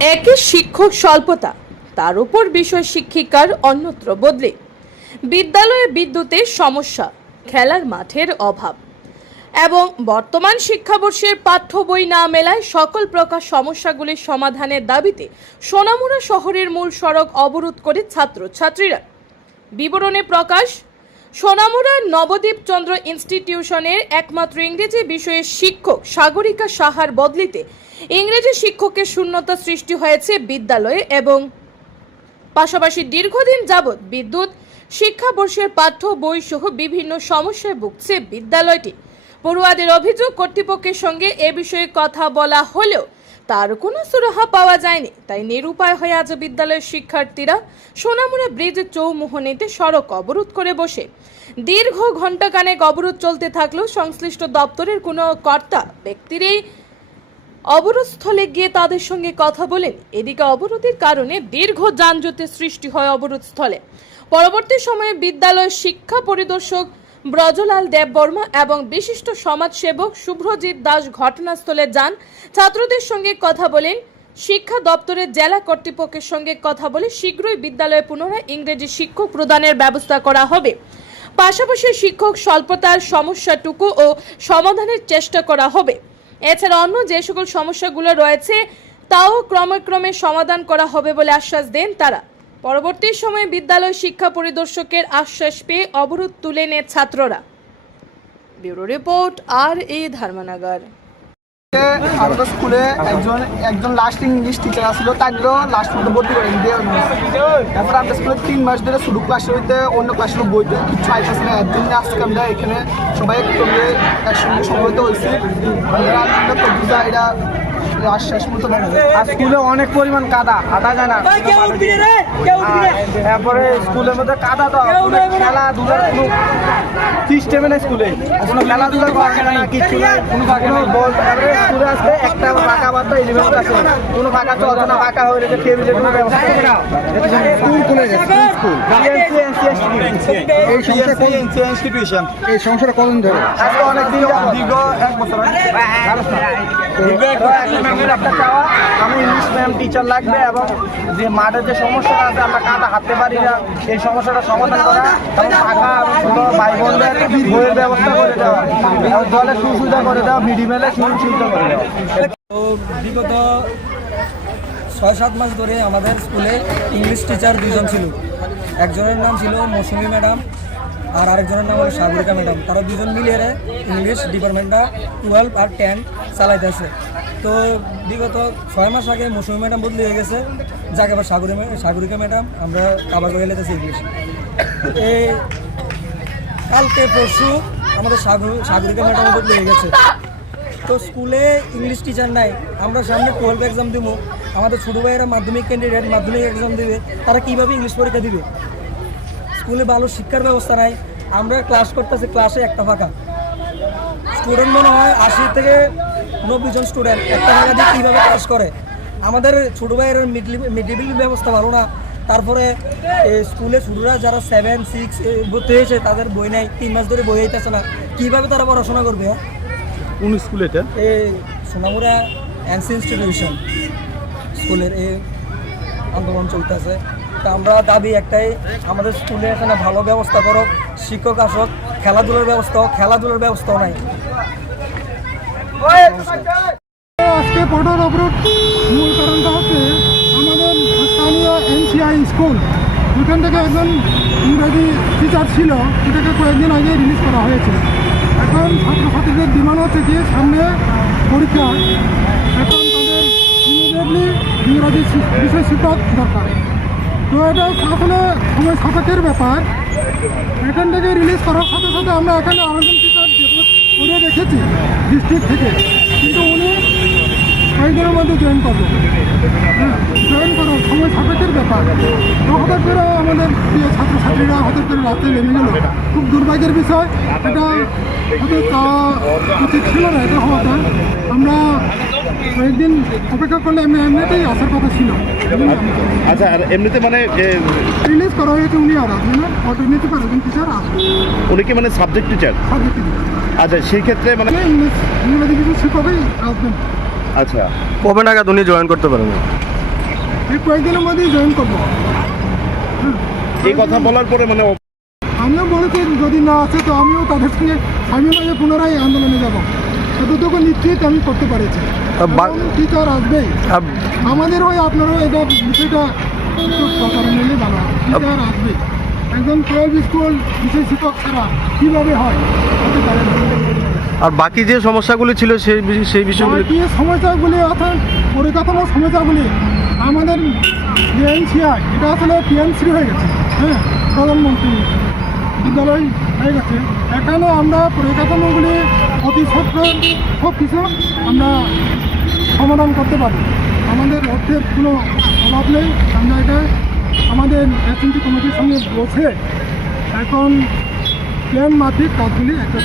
একে শিক্ষক স্বল্পতা, তার উপর বিষয় শিক্ষিকার অন্যত্র বদলে। বিদ্যালয়ে বিদ্যুতের সমস্যা, খেলার মাঠের অভাব এবং বর্তমান শিক্ষাবর্ষের পাঠ্য বই না মেলায় সকল প্রকার সমস্যাগুলির সমাধানের দাবিতে সোনামুড়া শহরের মূল সড়ক অবরোধ করে ছাত্রছাত্রীরা। বিবরণে প্রকাশ সোনামুড়ার নবদ্বীপ চন্দ্র ইনস্টিটিউশনের একমাত্র ইংরেজি বিষয়ের শিক্ষক সাগরিকা সাহার বদলিতে ইংরেজি শিক্ষকের শূন্যতা সৃষ্টি হয়েছে বিদ্যালয়ে এবং পাশাপাশি দীর্ঘদিন যাবৎ বিদ্যুৎ, শিক্ষাবর্ষের পাঠ্য বই সহ বিভিন্ন সমস্যায় ভুগছে বিদ্যালয়টি। পড়ুয়াদের অভিযোগ, কর্তৃপক্ষের সঙ্গে এ বিষয়ে কথা বলা হলেও তার কোনো সুরাহা পাওয়া যায়নি। তাই নিরুপায় হয়ে আজ বিদ্যালয়ের শিক্ষার্থীরা সোনামুড়া ব্রিজ চৌমোহনীতে সড়ক অবরোধ করে বসে। দীর্ঘ ঘণ্টাখানেক অবরোধ চলতে থাকলেও সংশ্লিষ্ট দপ্তরের কোনো কর্তা ব্যক্তির এই অবরোধস্থলে গিয়ে তাদের সঙ্গে কথা বলেন। এদিকে অবরোধের কারণে দীর্ঘ যানজটের সৃষ্টি হয় অবরোধস্থলে। পরবর্তী সময়ে বিদ্যালয়ের শিক্ষা পরিদর্শক ব্রজলাল দেববর্মা এবং বিশিষ্ট সমাজসেবক শুভ্রজিৎ দাস ঘটনাস্থলে যান। ছাত্রদের সঙ্গে কথা বলেন শিক্ষা দপ্তরের জেলা কর্তৃপক্ষের সঙ্গে কথা বলে শীঘ্রই বিদ্যালয়ে পুনরায় ইংরেজি শিক্ষক প্রদানের ব্যবস্থা করা হবে। পাশাপাশি শিক্ষক স্বল্পতার সমস্যাটুকু ও সমাধানের চেষ্টা করা হবে। এছাড়া অন্য যে সকল সমস্যাগুলো রয়েছে, তাও ক্রমে ক্রমে সমাধান করা হবে বলে আশ্বাস দেন তারা। পরবর্তী সময়ে বিদ্যালয় শিক্ষা পরিদর্শকের আশ্বাস পেয়ে অবরোধ তুলে নেয় ছাত্ররা। ব্যুরো রিপোর্ট আর এ ধর্মনগর। আমাদের স্কুলে একজন একজন লাস্ট ইংলিশ টিচার আসলো তাকেও লাস্ট পর্যন্ত ভর্তি করে তারপর আমাদের স্কুলে তিন মাস ধরে শুধু ক্লাসের হইতে অন্য ক্লাসের বইতে কিছু আইতেছে না জন্য আজকে আমরা এখানে সবাই একসঙ্গে একসঙ্গে সমবেত হয়েছি। এটা মতো আর স্কুলে অনেক পরিমাণ কাদা হাঁটা যায় না তারপরে স্কুলের মধ্যে কাদা তো খেলাধুলার কোনো সিস্টেমে নেই স্কুলে। কোনো খেলাধুলার ফাঁকা না কিছু কোনো ফাঁকা নেই। বল তারপরে স্কুলে আসলে একটা ফাঁকা বার্তা এলিমেন্ট আছে কোনো ফাঁকা চলছে না ফাঁকা হয়ে গেছে টেবিলের কোনো ব্যবস্থা স্কুল কোনে স্কুল স্কুল। এই ধরে? আজকে অনেক দিন দীর্ঘ এক বছর। একটা চাওয়া। আমি ইংলিশ ম্যাম টিচার লাগবে এবং যে মাঠে যে সমস্যাটা আছে, আমরা কাটা হাঁটতে পারি না। এই সমস্যাটা সমাধান করা। এবং পাখা ছোট ভাই বোনদের বইয়ের ব্যবস্থা করে দেওয়া। এবং জলের সুবিধা করে দেওয়া মিড মিলে সুবিধা করে দেওয়া। বিগত ছয় সাত মাস ধরে আমাদের স্কুলে ইংলিশ টিচার দুজন ছিল। একজনের নাম ছিল মৌসুমি ম্যাডাম আর আরেকজনের নাম হলো সাগরিকা ম্যাডাম। তারা দুজন মিলিয়ে ইংলিশ ডিপার্টমেন্টটা টুয়েলভ আর টেন চালাইতেছে। তো বিগত ছয় মাস আগে মৌসুমি ম্যাডাম বদলি হয়ে গেছে। যাকে আবার সাগরি সাগরিকা ম্যাডাম, আমরা কাবার করে লেতেছি ইংলিশ এই কালকে পরশু আমাদের সাগর- সাগরিকা ম্যাডাম বদলি হয়ে গেছে। তো স্কুলে ইংলিশ টিচার নাই। আমরা সামনে টুয়েলভ এক্সাম দেবো। আমাদের ছোটো ভাইয়েরা মাধ্যমিক ক্যান্ডিডেট মাধ্যমিক এক্সাম দেবে। তারা কীভাবে ইংলিশ পরীক্ষা দিবে? স্কুলে ভালো শিক্ষার ব্যবস্থা নাই। আমরা ক্লাস করতেছি ক্লাসে একটা ফাঁকা। স্টুডেন্ট মনে হয় আশি থেকে নব্বই জন স্টুডেন্ট একটা ফাঁকা দিয়ে কীভাবে ক্লাস করে? আমাদের ছোটো ভাইয়ের মিড মিল ব্যবস্থা ভালো না। তারপরে এ, স্কুলে ছোটরা যারা সেভেন সিক্স ভর্তি হয়েছে তাদের বই নাই। তিন মাস ধরে বই হইতেছে না। কীভাবে তারা পড়াশোনা করবে হ্যাঁ? কোন স্কুল এটা? এই সোনামুড়া এনসি ইনস্টিটিউশন স্কুলের এই আন্দোলন চলতেছে। আমরা দাবি একটাই, আমাদের স্কুলে এখানে ভালো ব্যবস্থা করো, শিক্ষক আসক, খেলাধুলার ব্যবস্থা খেলাধুলার ব্যবস্থাও নাই। আজকে পড়ার অবরোধ, মূল কারণটা হচ্ছে আমাদের স্থানীয় এনসিআই স্কুল। ওখান থেকে একজন ইংরেজি টিচার ছিল, সেটাকে কয়েকদিন আগে রিলিজ করা হয়েছে। এখন ছাত্রছাত্রীদের ডিমান্ড হচ্ছে কি সামনে পরীক্ষা। এখন তাদের ইমিডিয়েটলি ইংরাজি বিষয় শিক্ষক দরকার। তো এটা আসলে সময় সাপেক্ষের ব্যাপার। এখান থেকে রিলিজ করার সাথে সাথে আমরা এখানে আরেকজন টিচার করে রেখেছি ডিস্ট্রিক্ট থেকে। কয়েকদিনের জয়েন করবে। হ্যাঁ জয়েন করো সময় সাপেক্ষের ব্যাপার। তো হঠাৎ করে আমাদের প্রিয় ছাত্রছাত্রীরা হঠাৎ করে রাতে নেমে গেল। খুব দুর্ভাগ্যের বিষয় এটা হয়তো তা উচিত ছিল না এটা হওয়াটা। আমরা কয়েকদিন অপেক্ষা করলে এমনি এমনিতেই আসার কথা ছিল। আচ্ছা আর এমনিতে মানে রিলিজ করা হয়েছে উনি আর আসবেন না। অল্টারনেটিভ আর একজন টিচার আসবে। উনি কি মানে সাবজেক্ট টিচার সাবজেক্ট আচ্ছা সেই ক্ষেত্রে মানে ইংলিশ ইংরেজি কিছু শিক্ষকই আসবেন আচ্ছা কবে নাগাদ উনি জয়েন করতে পারবেন? এই কয়েকদিনের মধ্যেই জয়েন করব। এই কথা বলার পরে মানে আমিও বলেছি যদি না আসে তো আমিও তাদের সঙ্গে সামিল হয়ে পুনরায় আন্দোলনে যাব। এতটুকু নিশ্চিত আমি করতে পারছি। টিচার আসবেই। আমাদের ওই আপনারও এটা বিষয়টা নিলে ভালো। টিচার আসবেই। একজন টুয়েলভ স্কুল বিশেষ শিক্ষক ছাড়া কীভাবে হয় হতে পারে না আর বাকি যে সমস্যাগুলি ছিল সেই সেই বিষয়গুলি বাকি সমস্যাগুলি অর্থাৎ পরিকাঠামো সমস্যাগুলি, আমাদের যে এনসিআই এটা আসলে পিএমসি হয়ে গেছে হ্যাঁ প্রধানমন্ত্রী বিদ্যালয় হয়ে গেছে। এখানে আমরা পরিকাঠামোগুলি অতি সত্য সব কিছু আমরা সমাধান করতে পারি। আমাদের অর্থের কোনো অভাব নেই। আমরা এটা আমাদের এসএনটি কমিটির সঙ্গে বসে এখন প্ল্যান মাফিক কাজগুলি একটা